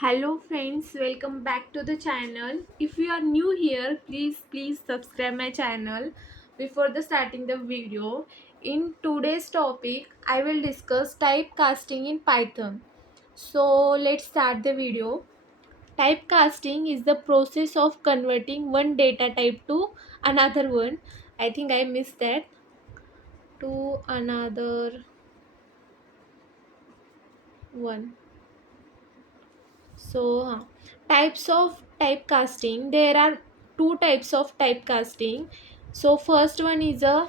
Hello friends, welcome back to the channel. If you are new here, please subscribe my channel. Before the starting the video, in today's topic, I will discuss typecasting in Python. So let's start the video. Typecasting is the process of converting one data type to another one. I think I missed that, to another one. Types of typecasting. There are two types of typecasting. So, first one is a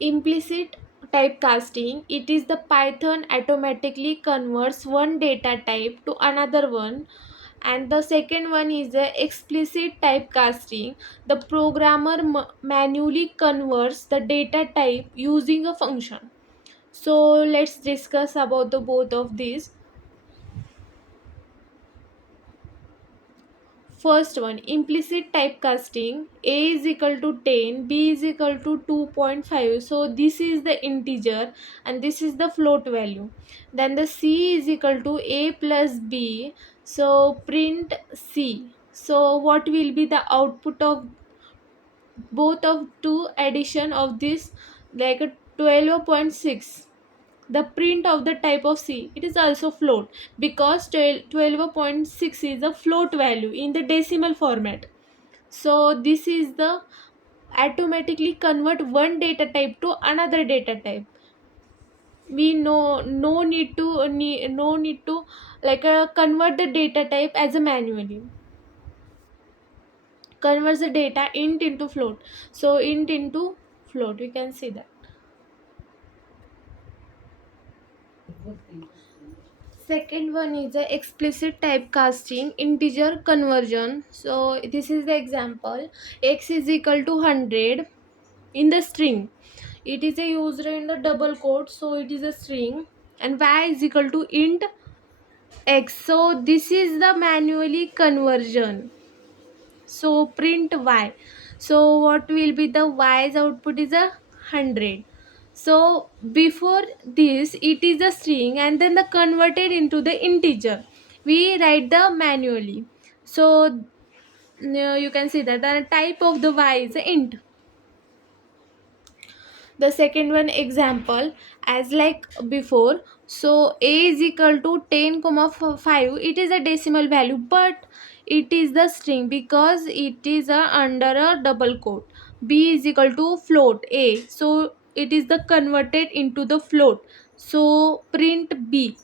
implicit typecasting. It is the Python automatically converts one data type to another one. And the second one is the explicit typecasting. The programmer manually converts the data type using a function. So let's discuss about the both of these. First one, implicit typecasting. A is equal to 10, B is equal to 2.5. So this is the integer and this is the float value. Then the C is equal to A plus B. So print C. So what will be the output of both of two addition of this, like a 12.6? The print of the type of C, it is also float, because 12.6 is a float value in the decimal format. So this is the automatically convert one data type to another data type. We no need to convert the data type as a manually. Converts the data int into float. So int into float, you can see that. Second one is the explicit typecasting, integer conversion. So this is the example. X is equal to 100 in the string. It is a used in the double quote, so it is a string. And y is equal to int x. So this is the manually conversion. So print y. So what will be the y's output is a 100. So before this it is a string and then the converted into the integer. We write the manually. So you can see that the type of the y is a int. The second one example, as like before. So a is equal to 10 comma 5. It is a decimal value, but it is the string because it is under a double quote. B is equal to float a, so it is the converted into the float. So print b.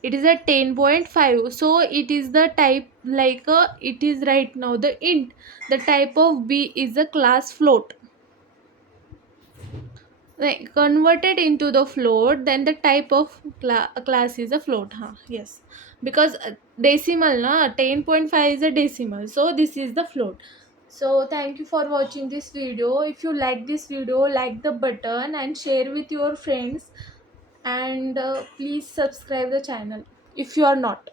It is a 10.5, so it is the type, it is right now the int. The type of b is a class float, like converted into the float. Then the type of class is a float, yes, because decimal na 10.5 is a decimal, so this is the float. So thank you for watching this video. If you like this video, like the button and share with your friends, and please subscribe the channel if you are not.